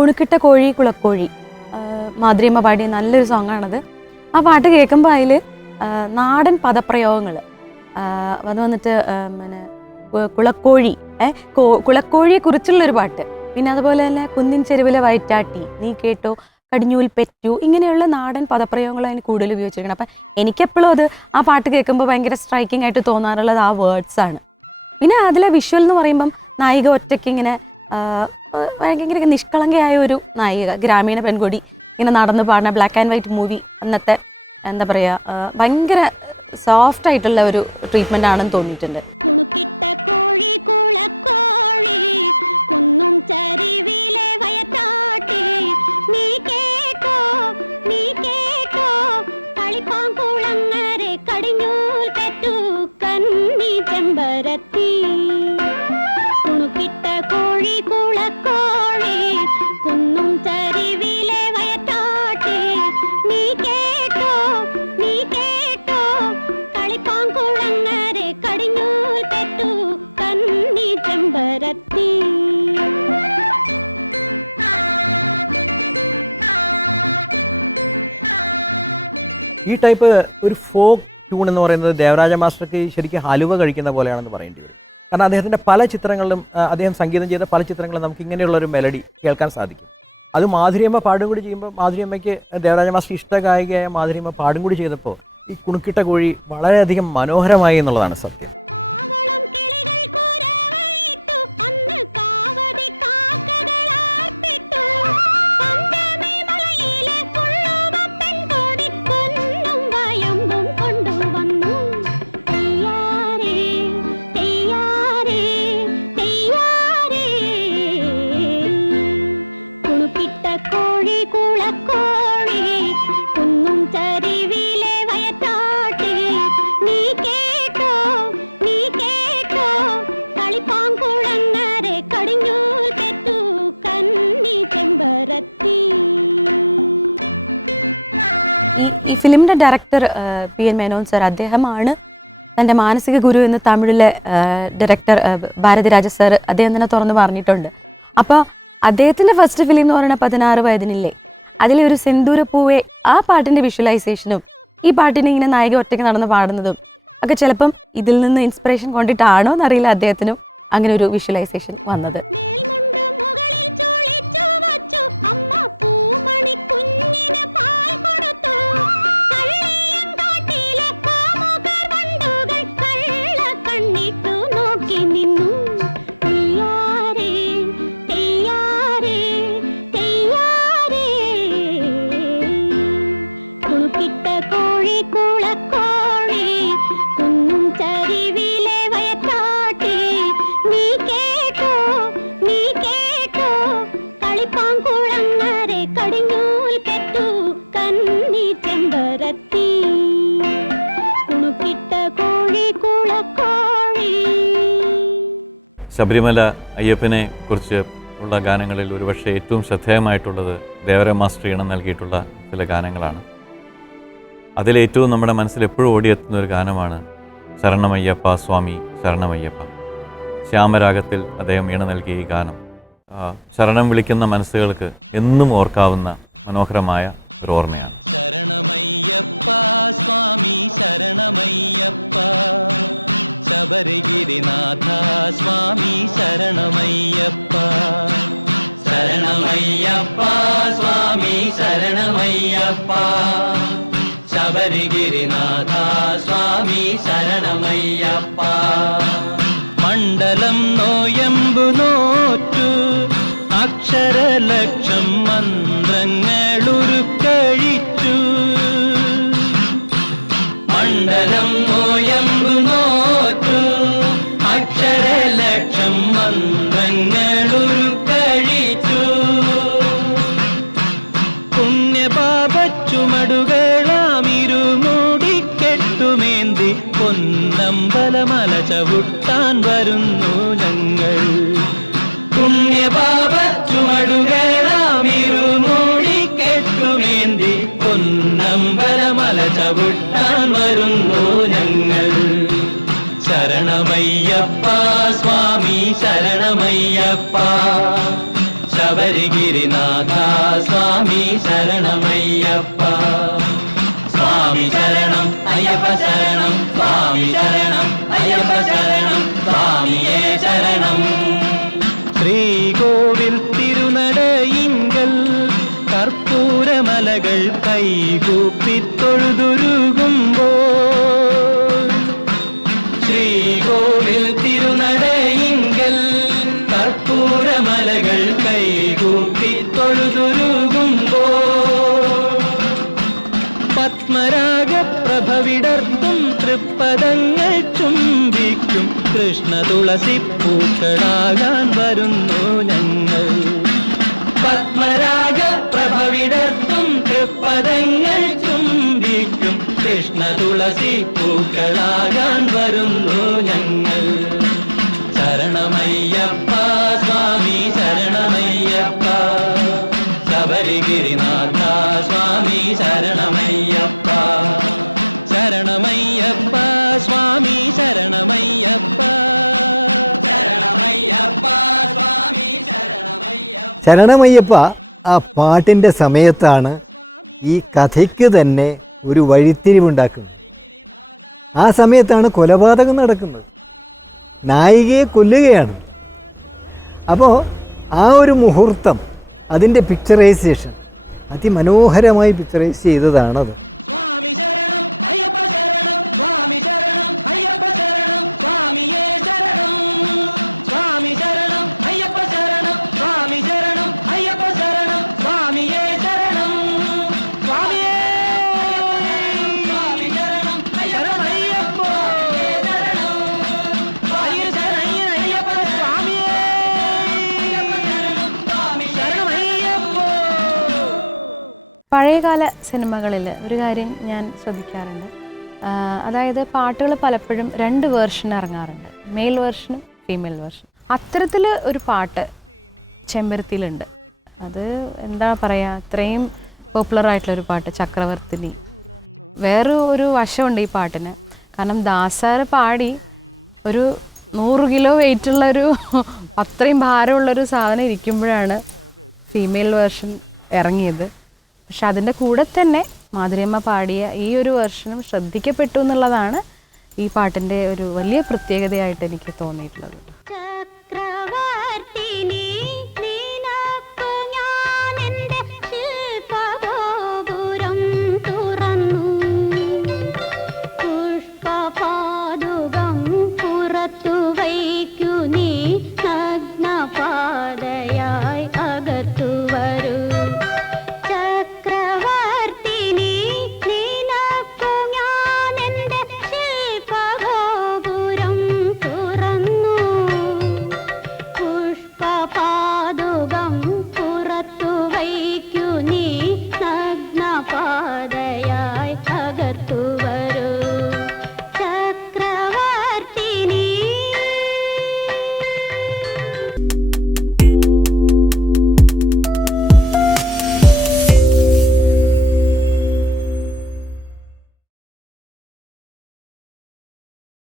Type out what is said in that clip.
കുണുക്കിട്ട കോഴി കുളക്കോഴി മാധുരിയമ്മ പാടിയ നല്ലൊരു സോങ്ങാണത്. ആ പാട്ട് കേൾക്കുമ്പോൾ അതിൽ നാടൻ പദപ്രയോഗങ്ങൾ അത് വന്നിട്ട് പിന്നെ കുളക്കോഴി കുളക്കോഴിയെ കുറിച്ചുള്ളൊരു പാട്ട്, പിന്നെ അതുപോലെ തന്നെ കുന്നിൻ ചെരുവിലെ വയറ്റാട്ടി, നീ കേട്ടോ, കടിഞ്ഞൂൽ പെറ്റു, ഇങ്ങനെയുള്ള നാടൻ പദപ്രയോഗങ്ങൾ അതിന് കൂടുതൽ ഉപയോഗിച്ചിരിക്കണം. അപ്പം എനിക്കെപ്പോഴും അത് ആ പാട്ട് കേൾക്കുമ്പോൾ ഭയങ്കര സ്ട്രൈക്കിംഗ് ആയിട്ട് തോന്നാറുള്ളത് ആ വേർഡ്സാണ്. പിന്നെ അതിലെ വിഷ്വൽ എന്ന് പറയുമ്പം നായിക ഒറ്റയ്ക്ക് ഇങ്ങനെ ഭയങ്കര നിഷ്കളങ്കയായ ഒരു നായിക, ഗ്രാമീണ പെൺകുടി ഇങ്ങനെ നടന്ന് പാടുന്ന ബ്ലാക്ക് ആൻഡ് വൈറ്റ് മൂവി അന്നത്തെ എന്താ പറയുക ഭയങ്കര സോഫ്റ്റ് ആയിട്ടുള്ള ഒരു ട്രീറ്റ്മെന്റ് ആണെന്ന് തോന്നിയിട്ടുണ്ട്. ഈ ടൈപ്പ് ഒരു ഫോക്ക് ട്യൂൺ എന്ന് പറയുന്നത് ദേവരാജ മാസ്റ്റർക്ക് ശരിക്കും ഹലുവ കഴിക്കുന്ന പോലെയാണെന്ന് പറയേണ്ടി വരും. കാരണം അദ്ദേഹത്തിൻ്റെ പല ചിത്രങ്ങളിലും അദ്ദേഹം സംഗീതം ചെയ്ത പല ചിത്രങ്ങളിലും നമുക്ക് ഇങ്ങനെയുള്ളൊരു മെലഡി കേൾക്കാൻ സാധിക്കും. അത് മാധുരിയമ്മ പാടും കൂടി ചെയ്യുമ്പോൾ മാധുരിയമ്മയ്ക്ക് ദേവരാജ മാസ്റ്റർ ഇഷ്ട ഗായികയായ മാധുരിയമ്മ പാടും കൂടി ചെയ്തപ്പോൾ ഈ കുണുക്കിട്ട കോഴി വളരെയധികം മനോഹരമായി എന്നുള്ളതാണ് സത്യം. ഫിലിമിൻ്റെ ഡയറക്ടർ PN മേനോൻ സർ, അദ്ദേഹമാണ് തൻ്റെ മാനസിക ഗുരു എന്ന് തമിഴിലെ ഡയറക്ടർ ഭാരതിരാജ സർ അദ്ദേഹം തന്നെ തുറന്ന് പറഞ്ഞിട്ടുണ്ട്. അപ്പോൾ അദ്ദേഹത്തിൻ്റെ ഫസ്റ്റ് ഫിലിം എന്ന് പറയുന്നത് 16 വയതിനില്ലേ, അതിലെ ഒരു സെന്തൂരപ്പൂവെ ആ പാട്ടിൻ്റെ വിഷ്വലൈസേഷനും ഈ പാട്ടിനെ ഇങ്ങനെ നായിക ഒറ്റയ്ക്ക് നടന്ന് പാടുന്നതും ഒക്കെ ചിലപ്പം ഇതിൽ നിന്ന് ഇൻസ്പിറേഷൻ കൊണ്ടിട്ടാണോ എന്നറിയില്ല അദ്ദേഹത്തിനും അങ്ങനെ ഒരു വിഷ്വലൈസേഷൻ വന്നത്. ശബരിമല അയ്യപ്പനെ കുറിച്ച് ഉള്ള ഗാനങ്ങളിൽ ഒരുപക്ഷെ ഏറ്റവും ശ്രദ്ധേയമായിട്ടുള്ളത് ദേവരാജ മാസ്റ്റർ ഈണം നൽകിയിട്ടുള്ള ചില ഗാനങ്ങളാണ്. അതിലേറ്റവും നമ്മുടെ മനസ്സിൽ എപ്പോഴും ഓടിയെത്തുന്ന ഒരു ഗാനമാണ് ശരണമയ്യപ്പ സ്വാമി ശരണമയ്യപ്പ. ശ്യാമരാഗത്തിൽ അദ്ദേഹം ഈണം നൽകിയ ഈ ഗാനം ശരണം വിളിക്കുന്ന മനസ്സുകൾക്ക് എന്നും ഓർക്കാവുന്ന മനോഹരമായ ഒരു ഓർമ്മയാണ്. ശരണമയ്യപ്പ സ്വാമി ശരണമയ്യപ്പ, ശബരിഗിരിനാഥ സ്വാമി ശരണമയ്യപ്പ. ശരണമയ്യപ്പ സ്വാമി ശരണമയ്യപ്പ, ശബരിഗിരിനാഥ സ്വാമി ശരണമയ്യപ്പ. മണ്ഡലം നോയമ്പു നോറ്റു അക്ഷരലക്ഷം മന്ത്രങ്ങളുരുക്കഴിച്ചു. മണ്ഡലം നോയമ്പു നോറ്റു അക്ഷരലക്ഷം മന്ത്രങ്ങളുരുക്കഴിച്ചു. പുണ്യപാപച്ചുമടുകളാമിരുമൂടിക്കെട്ടുമേന്തി പൊന്നമ്പലമല ചവിട്ടാൻ വരുന്നു ഞങ്ങൾ. പുണ്യപാപച്ചുമടുകളാമിരുമൂടിക്കെട്ടുമേന്തി പൊന്നമ്പലമല ചവിട്ടാൻ വരുന്നു ഞങ്ങൾ. ശരണമയ്യപ്പ സ്വാമി ശരണമയ്യപ്പ, ശബരിഗിരിനാഥ സ്വാമി ശരണമയ്യപ്പ. സ്വാമി ശരണം അയ്യപ്പ ശരണം, സ്വാമി ശരണം അയ്യപ്പ ശരണം, സ്വാമിയേ ശരണം. ശ്രീകോവിൽ തിരുനടയിങ്കൽ കർപ്പൂരമലകൾ കൈകൂപ്പി തൊഴുതുരുകുമ്പോൾ, ശ്രീകോവിൽ തിരുനടയിങ്കൽ കർപ്പൂരമലകൾ കൈകൂപ്പി തൊഴുതുരുകുമ്പോൾ, പത്മരാഗ പ്രഭവിടർത്തും തൃപ്പദങ്ങൾ ചുംബിക്കും കൃഷ്ണ തുളസി പൂക്കളാകാൻ വരുന്നു ഞങ്ങൾ. പത്മരാഗ പ്രഭവിടർത്തും തൃപ്പദങ്ങൾ ചുംബിക്കും കൃഷ്ണ തുളസി പൂക്കളാകാൻ വരുന്നു ഞങ്ങൾ. ശരണമയ്യപ്പ സ്വാമി ശരണമയ്യപ്പ, ശബരിഗിരിനാഥ സ്വാമി ശരണമയ്യപ്പ. ശരണമയ്യപ്പ സ്വാമി ശരണമയ്യപ്പ, ശരണമയ്യപ്പ സ്വാമി ശരണമയ്യപ്പ. ശരണമയ്യപ്പ ആ പാട്ടിൻ്റെ സമയത്താണ് ഈ കഥയ്ക്ക് തന്നെ ഒരു വഴിത്തിരിവുണ്ടാക്കുന്നത്. ആ സമയത്താണ് കൊലപാതകം നടക്കുന്നത്, നായികയെ കൊല്ലുകയാണ്. അപ്പോൾ ആ ഒരു മുഹൂർത്തം, അതിൻ്റെ പിക്ചറൈസേഷൻ അതിമനോഹരമായി പിക്ചറൈസ് ചെയ്തതാണത്. സ്വാമി ശരണം അയ്യപ്പ ശരണം, സ്വാമി ശരണം അയ്യപ്പ ശരണം, സ്വാമിയേ ശരണം. സ്വാമി ശരണം അയ്യപ്പ ശരണം, സ്വാമി ശരണം അയ്യപ്പ ശരണം, സ്വാമിയേ ശരണം. സ്വാമിയേ സ്വാമി ശരണം ശരണം അയ്യപ്പ ശരണം, സ്വാമിയേ ശരണം അയ്യപ്പ സ്വാമിയേ സ്വാമി ശരണം അയ്യപ്പ. പഴയകാല സിനിമകളിൽ ഒരു കാര്യം ഞാൻ ശ്രദ്ധിക്കാറുണ്ട്. അതായത് പാട്ടുകൾ പലപ്പോഴും 2 വേർഷൻ ഇറങ്ങാറുണ്ട്, മെയിൽ വേർഷനും ഫീമെയിൽ വേർഷനും. അത്തരത്തിൽ ഒരു പാട്ട് ചെമ്പരത്തിയിലുണ്ട്. അത് എന്താ പറയുക, അത്രയും പോപ്പുലർ ആയിട്ടുള്ളൊരു പാട്ട് ചക്രവർത്തിനി. വേറെ ഒരു വശമുണ്ട് ഈ പാട്ടിന്. കാരണം ദാസാർ പാടി ഒരു 100 കിലോ വെയിറ്റുള്ളൊരു അത്രയും ഭാരമുള്ളൊരു സാധനം ഇരിക്കുമ്പോഴാണ് ഫീമെയിൽ വേർഷൻ ഇറങ്ങിയത്. പക്ഷെ അതിൻ്റെ കൂടെ തന്നെ മാധുര്യമ്മ പാടിയ ഈ ഒരു വേർഷനും ശ്രദ്ധിക്കപ്പെട്ടു എന്നുള്ളതാണ് ഈ പാട്ടിൻ്റെ ഒരു വലിയ പ്രത്യേകതയായിട്ട് എനിക്ക് തോന്നിയിട്ടുള്ളത്.